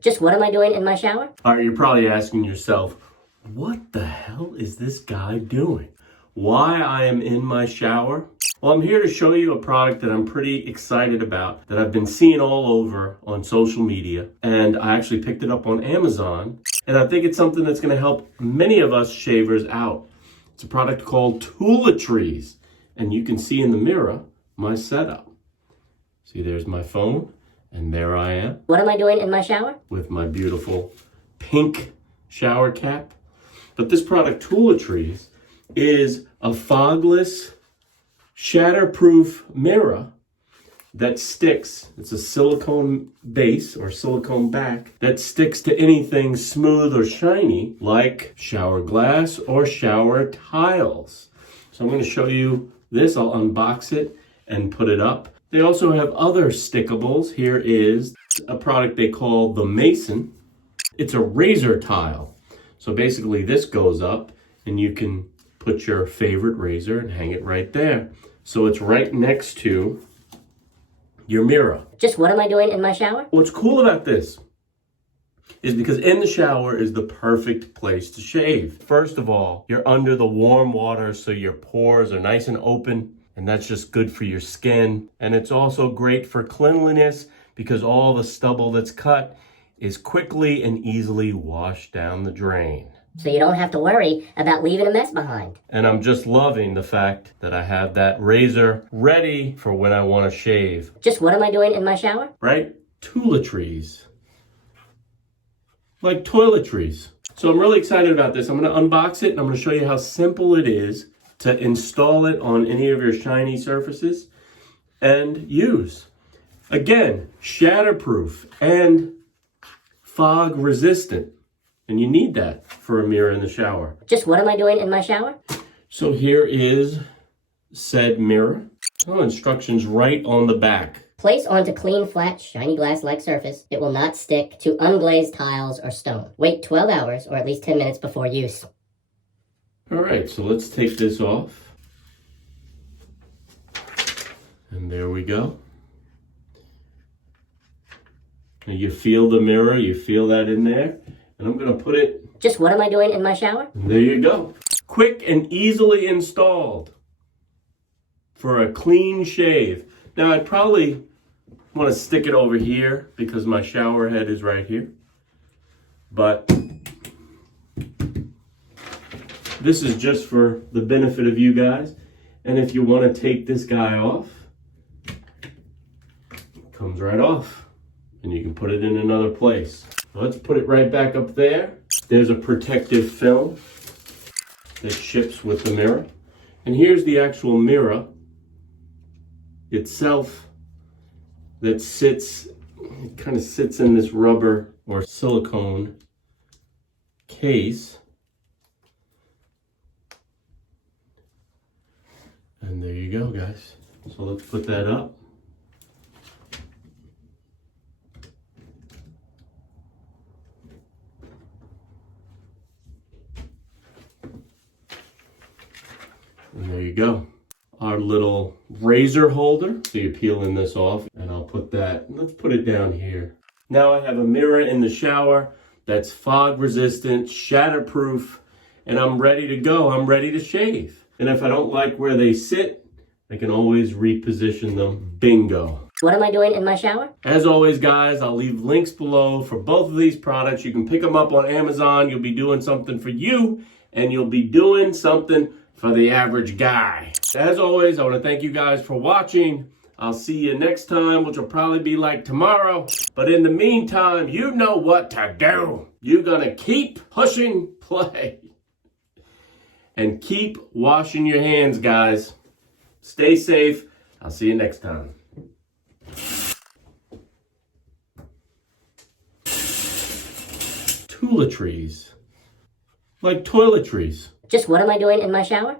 Just what am I doing in my shower? All right, you're probably asking yourself, what the hell is this guy doing? Why I am in my shower? Well, I'm here to show you a product that I'm pretty excited about, that I've been seeing all over on social media, and I actually picked it up on Amazon, and I think it's something that's going to help many of us shavers out. It's a product called TOOLETRIES, and you can see in the mirror my setup. See, there's my phone. And there I am. What am I doing in my shower? With my beautiful pink shower cap. But this product, TOOLETRIES, is a fogless, shatterproof mirror that sticks. It's a silicone base or silicone back that sticks to anything smooth or shiny like shower glass or shower tiles. So I'm going to show you this. I'll unbox it and put it up. They also have other stickables. Here is a product they call the Mason. It's a razor tile. So basically this goes up and you can put your favorite razor and hang it right there. So it's right next to your mirror. Just what am I doing in my shower? What's cool about this is because in the shower is the perfect place to shave. First of all, you're under the warm water so your pores are nice and open. And that's just good for your skin. And it's also great for cleanliness because all the stubble that's cut is quickly and easily washed down the drain. So you don't have to worry about leaving a mess behind. And I'm just loving the fact that I have that razor ready for when I want to shave. Just what am I doing in my shower? Right? TOOLETRIES. Like toiletries. So I'm really excited about this. I'm going to unbox it and I'm going to show you how simple it is to install it on any of your shiny surfaces and use. Again, shatterproof and fog resistant. And you need that for a mirror in the shower. Just what am I doing in my shower? So here is said mirror. Oh, instructions right on the back. Place onto clean, flat, shiny glass-like surface. It will not stick to unglazed tiles or stone. Wait 12 hours or at least 10 minutes before use. All right, so let's take this off. And there we go. And you feel the mirror, you feel that in there. And I'm gonna put it... Just what am I doing in my shower? There you go. Quick and easily installed for a clean shave. Now I'd probably want to stick it over here because my shower head is right here. But this is just for the benefit of you guys. And if you want to take this guy off, it comes right off. And you can put it in another place. Let's put it right back up there. There's a protective film that ships with the mirror. And here's the actual mirror itself that sits, it kind of sits in this rubber or silicone case. And there you go, guys. So let's put that up. And there you go. Our little razor holder. So you're peeling this off and I'll put that, let's put it down here. Now I have a mirror in the shower that's fog resistant, shatterproof, and I'm ready to go. I'm ready to shave. And if I don't like where they sit, I can always reposition them. Bingo. What am I doing in my shower? As always, guys, I'll leave links below for both of these products. You can pick them up on Amazon. You'll be doing something for you, and you'll be doing something for the average guy. As always, I want to thank you guys for watching. I'll see you next time, which will probably be like tomorrow. But in the meantime, you know what to do. You're going to keep pushing play. And keep washing your hands, guys. Stay safe. I'll see you next time. TOOLETRIES. Like toiletries. Just what am I doing in my shower?